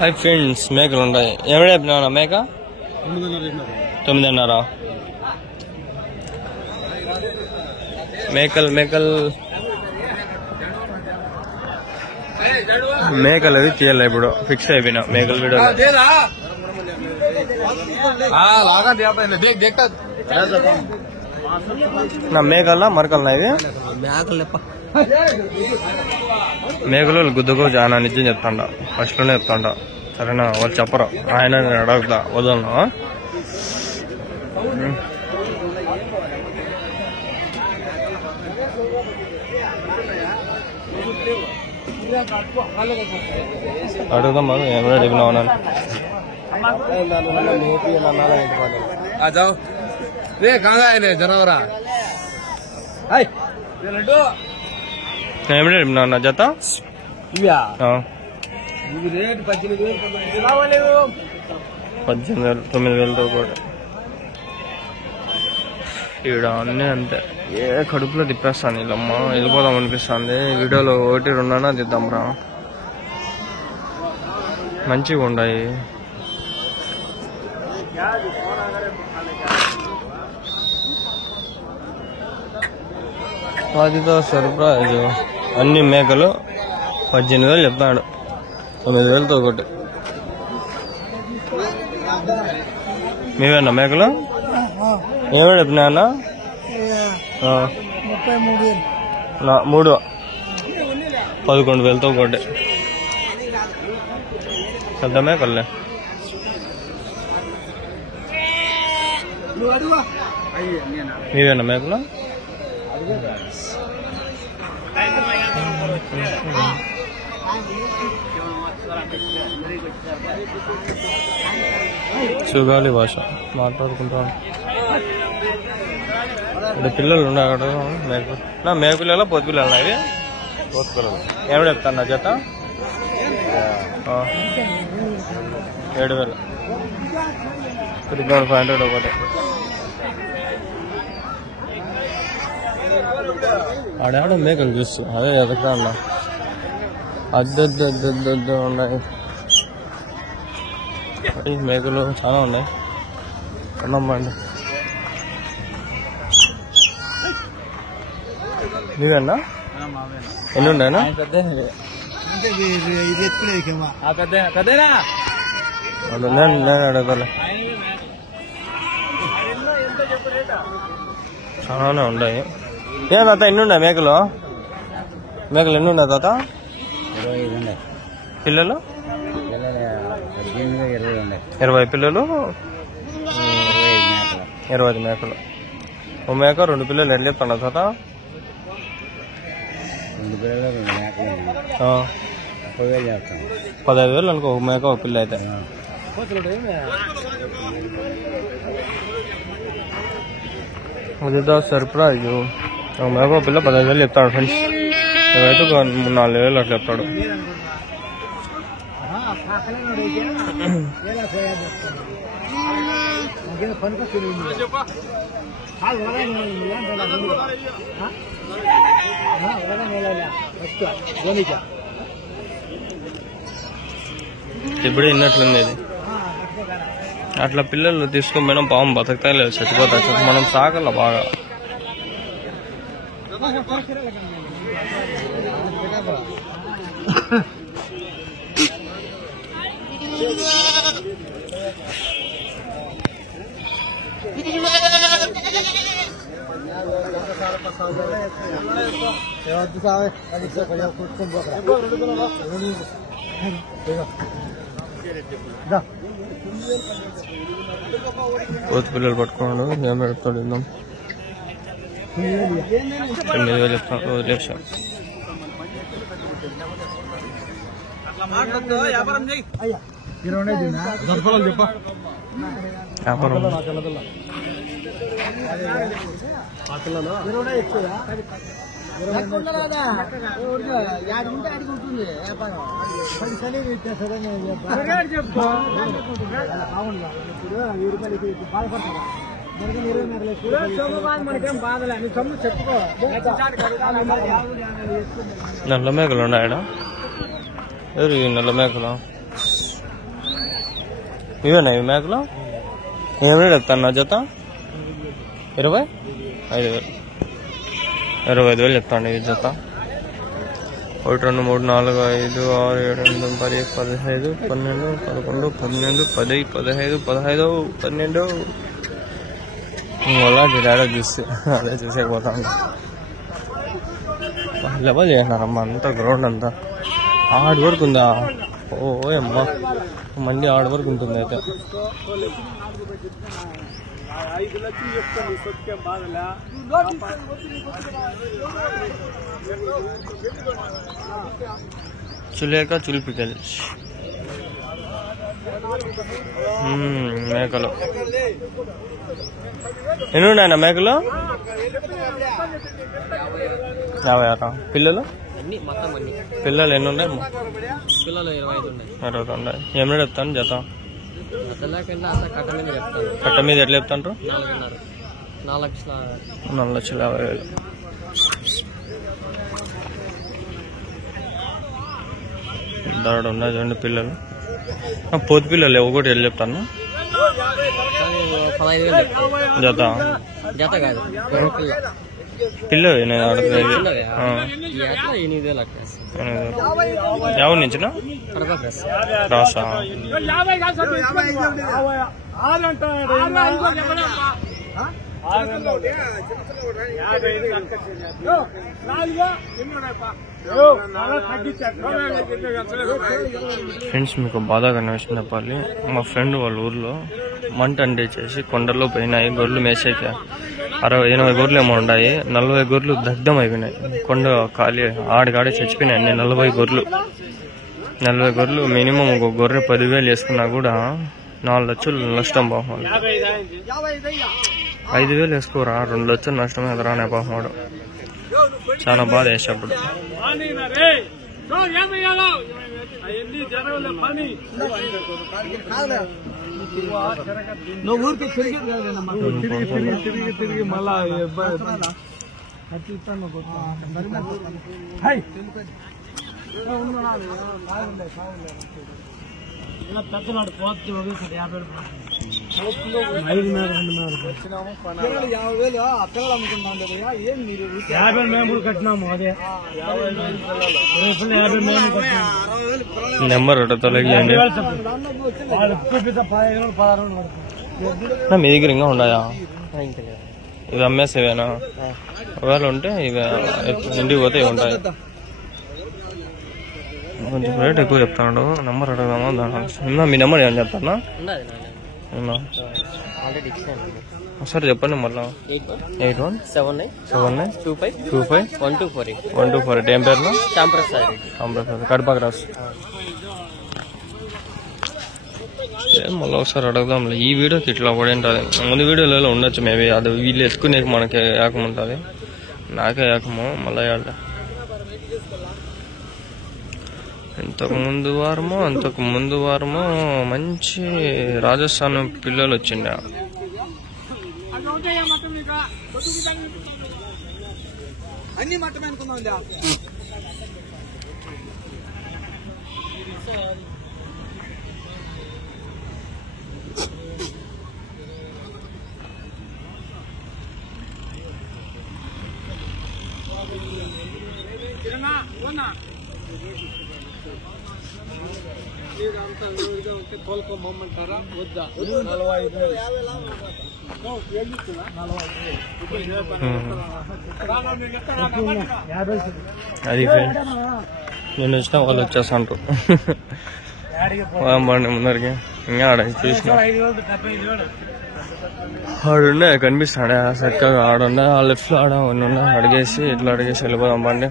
Hi friends, మేకలు ఉంటాయి. ఎవరు చెప్పినా మేక 9:30. మేకలు అది తీయాలి. ఇప్పుడు ఫిక్స్ అయిపోయినా మేకలు వీడియో నా మేకల్లా మరకల్నా ఇది మేకలు గుద్దుకు చాలా నిజం చెప్తాండ. ఫస్ట్ లోనే చెప్తాండ. సరేనా, వాళ్ళు చెప్పరు. ఆయన నేను అడగదా వదలను. అడుగుదాం బాబు, ఏమైనా చెప్పినావు నన్ను. జనవరా ఏమిటో చెప్పినావు నా జత 18,000 9,000తో కూడా. ఈడ అన్నీ అంతే. ఏ కడుపులో తిప్పేస్తాను వీళ్ళమ్మ. వెళ్ళిపోదాం అనిపిస్తుంది. వీడియోలో 1-2 తీద్దాం రా, మంచిగా ఉన్నాయి. వాటితో సర్ప్రైజ్ అన్ని మేకలు 18,000 చెప్తాడు. 9,000తో ఒకటి. మీవేనా మేకలు? ఏమేమి చెప్పినా 3 11,000తో ఒకటి. పెద్ద మేకలే. మీవేనా మేకలు? సుగాలి భాష మాట్లాడుకుంటాను. ఇప్పుడు పిల్లలు ఉన్నాయి అక్కడ. మేక పిల్లల పొద్దు పిల్లలు అవి పోతు పిల్లలు. ఏమిటి చెప్తాను నా జత 7,000. 3,500 ఒకటి. ఆడాడ మేకలు చూస్తూ అదే ఎదగా ఉన్నా. అద్దె ఉన్నాయి. మేకలు చాలా ఉన్నాయి. కొన్నమ్మండి. నీవేనా? ఎన్ని ఉన్నాయన్నా? నేను అడగలే. చాలానే ఉన్నాయి. ఏం తాత ఎన్ని ఉన్నాయి మేకలు? ఎన్ని ఉన్నాయి తాత? 25 పిల్లలు 20 పిల్లలు 25 మేకలు. ఓ మేక 2 పిల్లలు ఎట్లా చెప్తాను తాత? 2 పిల్లలు 2 మేకలు 15,000 అనుకో. ఒక మేక ఒక పిల్ల అయితే. అదితో సర్ప్రైజ్. ఒక మేక ఒక పిల్ల 15,000 చెప్తాడు ఫ్రెండ్స్. ఇవైతే 3-4,000 అట్లా చెప్తాడు. ఇప్పుడు ఎన్నట్లుంది ఇది. అట్లా పిల్లలు తీసుకొని పోయినా పాము బతుకుతా లేదు, చచ్చిపోతా. మనం సాగల బాగా. పోతు పిల్లలు పట్టుకున్నాడు. ఏం పెడతాడు? 9,000 చెప్తాను. వదిలేసాం. వ్యాపారం నల్ల మేకలు ఉన్నాయా? ఎవరు నల్ల మేకలు? ఇవేనా ఇవి మేకలు? ఏమి చెప్తాను జత? 25,000. 25,000 చెప్తాను ఈ జత. 1 2 3 4 5 6 7 8 10 15 12 11 12 10 15 15 12 మళ్ళా డాడీ చూస్తే అదే చూసేకపోతాను. లెవెల్ చేసినారమ్మా అంతా గ్రౌండ్ అంతా. ఆడి వరకు ఉందా? ఓ అమ్మా మంది ఆడి వరకు ఉంటుంది అయితే. చులేక చులిపికల్ మేకలు ఎన్ని ఉన్నాయన్న మేకలు? 56. పిల్లలు పిల్లలు ఎన్ని ఉన్నాయి? పిల్లలు 25 ఉన్నాయి. 25 ఉన్నాయి. ఏమైనా చెప్తాను జత? కట్ట మీద ఎట్లా చెప్తాను? 4,50,000. దాడు ఉన్నాయి చూడండి పిల్లలు. పోతు పిల్లలు ఒకటి ఎట్లా చెప్తాను? 15,000 జత జత కాదు పిల్లలు నేను అడుగుతుంది. 8,000 ఎవరి నుంచి రాసా? ఫ్రెండ్స్ మీకు బాధాకరమైన విషయం చెప్పాలి. మా ఫ్రెండ్ వాళ్ళ ఊర్లో మంట అండి చేసి కొండల్లో పోయినాయి గొర్రెలు మేసేకి. 60-80 గొర్రెలు ఏమో ఉన్నాయి. 40 గొర్రెలు దగ్ధం అయిపోయినాయి. కొండ ఖాళీ ఆడికాడే చచ్చిపోయినాయి అన్ని 40 గొర్రెలు. 40 గొర్రెలు మినిమం ఒక గొర్రె 10,000 వేసుకున్నా కూడా 4 లక్షలు నష్టం పాపం. 5,000 వేసుకోరా 2 లక్షలు నష్టం ఎదురా అనే పాపం వాడు. చాలా బాధ వేసేప్పుడు. తిరిగి మళ్ళా పెద్దనాడు పోతే 50 మేము కట్టినాము. అదే నెంబర్ తొలగియండి. మీ దగ్గర ఇంకా ఉన్నాయా? ఇవి అమ్మేసేవేనా? ఒకవేళ ఉంటే ఇవి ఇంటికి పోతే ఇవి ఉంటాయి. కొంచెం రేట్ ఎక్కువ చెప్తాడు. నెంబర్ అడగదామా? దాని మీ నెంబర్ ఏమని చెప్తానా? ఒకసారి చెప్పండి మళ్ళా. 817925251248. ఏం పేరు? చాంప్రసాద్ కడప క్రాస్. మళ్ళీ ఒకసారి అడగదాంలే. ఈ వీడియోకి ఇట్లా పడి ఉంటుంది. ముందు వీడియోలలో ఉండొచ్చు మేబీ. అది వీళ్ళు ఎత్తుకునే మనకి ఏకం ఉంటుంది. నాకే ఏకము మళ్ళీ అంతకు ముందు వారము మంచి రాజస్థాన్ పిల్లలు వచ్చిండ. తోలుకోమంటారా వద్దా? అది నేను వచ్చిన వాళ్ళు వచ్చేస్తాంటారు. బాగుండి ముందరికి ఇంకా ఆడ చూసిన ఆడుండే కనిపిస్తాడే చక్కగా. ఆడుండే ఆ లెఫ్ట్ లో ఆడ ఉన్న అడిగేసి ఇట్లా అడిగేసి వెళ్ళిపోదాం బండి.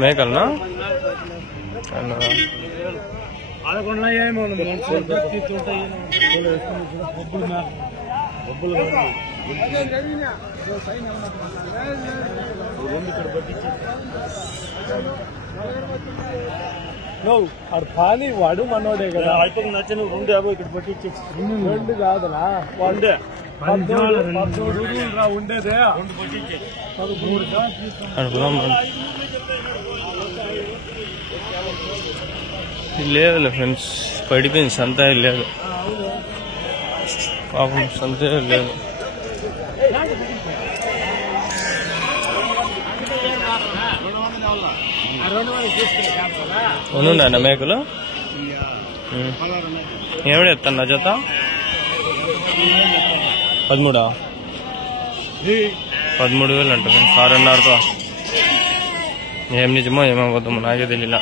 మేకల్నా? ఆడు ఖాళీ వాడు మనోడే కదా. అయితే నచ్చిన 250 ఇక్కడ పట్టించి 2 కాదురా. ఉండేదే అడుగుదాం. లేదులే ఫ్రెండ్స్, పడిపోయింది సంత లేదు, పాపం సంత లేదు. ఉండుండ మేకలు ఏమిడ ఎత్తాను జత 13,000 అంట ఫ్రెండ్స్, 6.5తో. ఏం నిజమో ఏమవుతామో నాకే తెలియలా.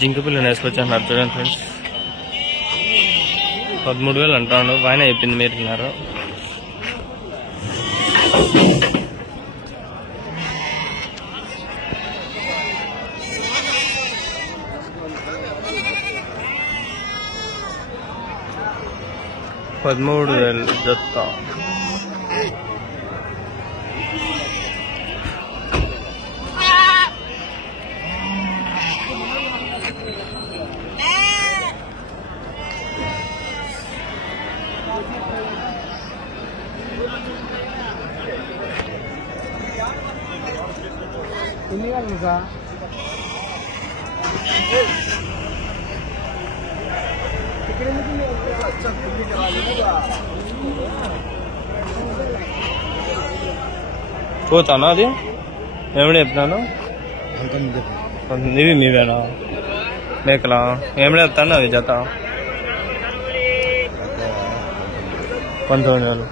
జింక పిల్లని వేసుకొచ్చాను చూడండి ఫ్రెండ్స్, 13,000 అంటాను. బాగానే చెప్పింది, మీరు తిన్నారు. $13,000 జత. పోతానా అది ఏమిడే చెప్తాను. ఇవి మీవేనా మేకలా? ఏమిడే చెప్తాను అవి జత 19,000.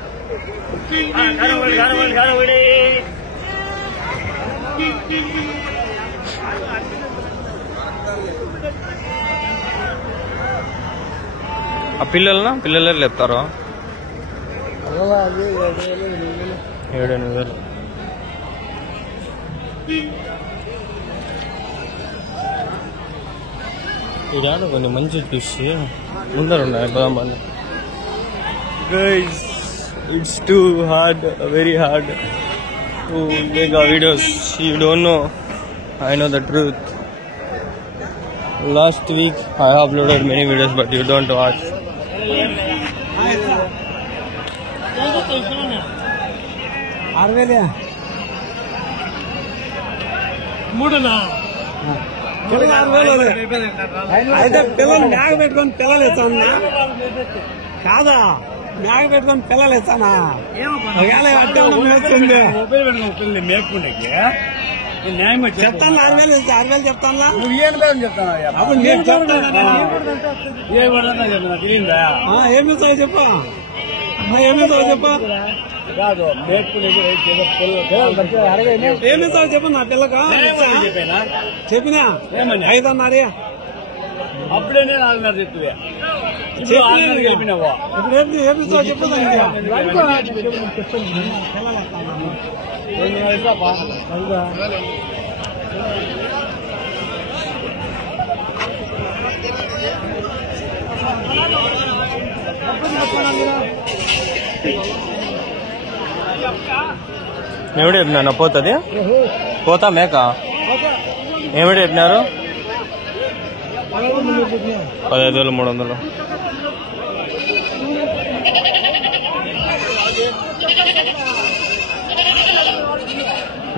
ఆ పిల్లలే లేపుతారు 7,000. ఇదాను కొన్ని మంచి చూసి ముందర ఉన్నాయి బాగా. Guys, it's too hard, very hard to make a videos. You don't know, I know the truth. Last week I uploaded many videos but you don't watch. అయితే పిల్లలు మేక పెట్టుకొని పిల్లలు ఇస్తానా? కాదా, మేక పెట్టుకొని పిల్లలు ఇస్తానా? ఒకవేళ అట్టే వస్తుంది మేపుకుంటే చెప్తాను 6,000 ఇస్తా. 6,000 చెప్తాను. నువ్వు ఏం చెప్తాను? అప్పుడు నేను చెప్తాను. తెలియదా? ఏమి ఇస్తావు చెప్పు, ఏమి ఇస్తావు చెప్పు. ఏమి ఇస్తావు చెప్పు నా పిల్లగా. చెప్పినా 5 అన్నారే. అప్పుడే 4.5 చెప్తువే. చెప్పినావా? ఇప్పుడు ఏమి ఇస్తావు చెప్పు. ఏమిటి చెప్పినా పోతుంది పోతా మేక? ఏమిటి చెప్పినారు? 15,300.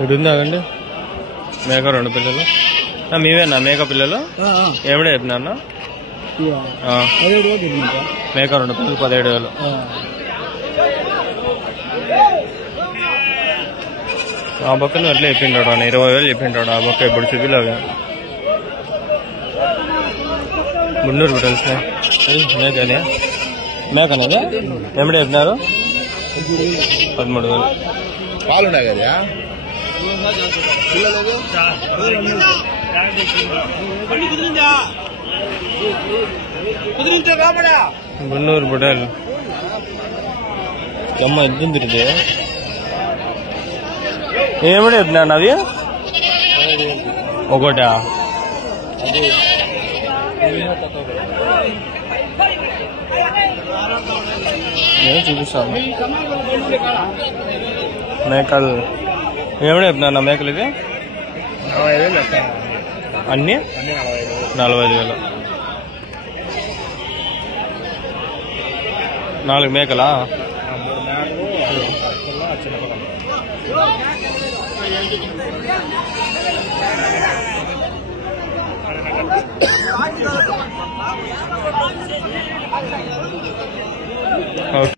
ఇటు ఉందాగండి మేక 2 పిల్లలు. మీవేనా మేక పిల్లలు? ఏమిడే చెప్పినా మేక 2 పిల్లలు 17,000. ఆ బొక్కను అట్లా చెప్పింటాడు అన్న 20,000 చెప్పింటాడు. ఆ బొక్క ఇప్పుడు చూపిలాగా గుండూరు తెలిసిన మేకనే మేకనేది. ఏమిడే చెప్పినారు? 13,000. పాలున్నాయి కదా గుండూరు బుడల్ అమ్మ ఎద్దుంది. ఏమిడే చెప్పినా అవి? ఒకటా? నేను చూపిస్తాను మేకలు. ఏమిడే చెప్పినా మేకలు ఇవి? అన్నీ 45,000. 4 మేకలా? ఓకే.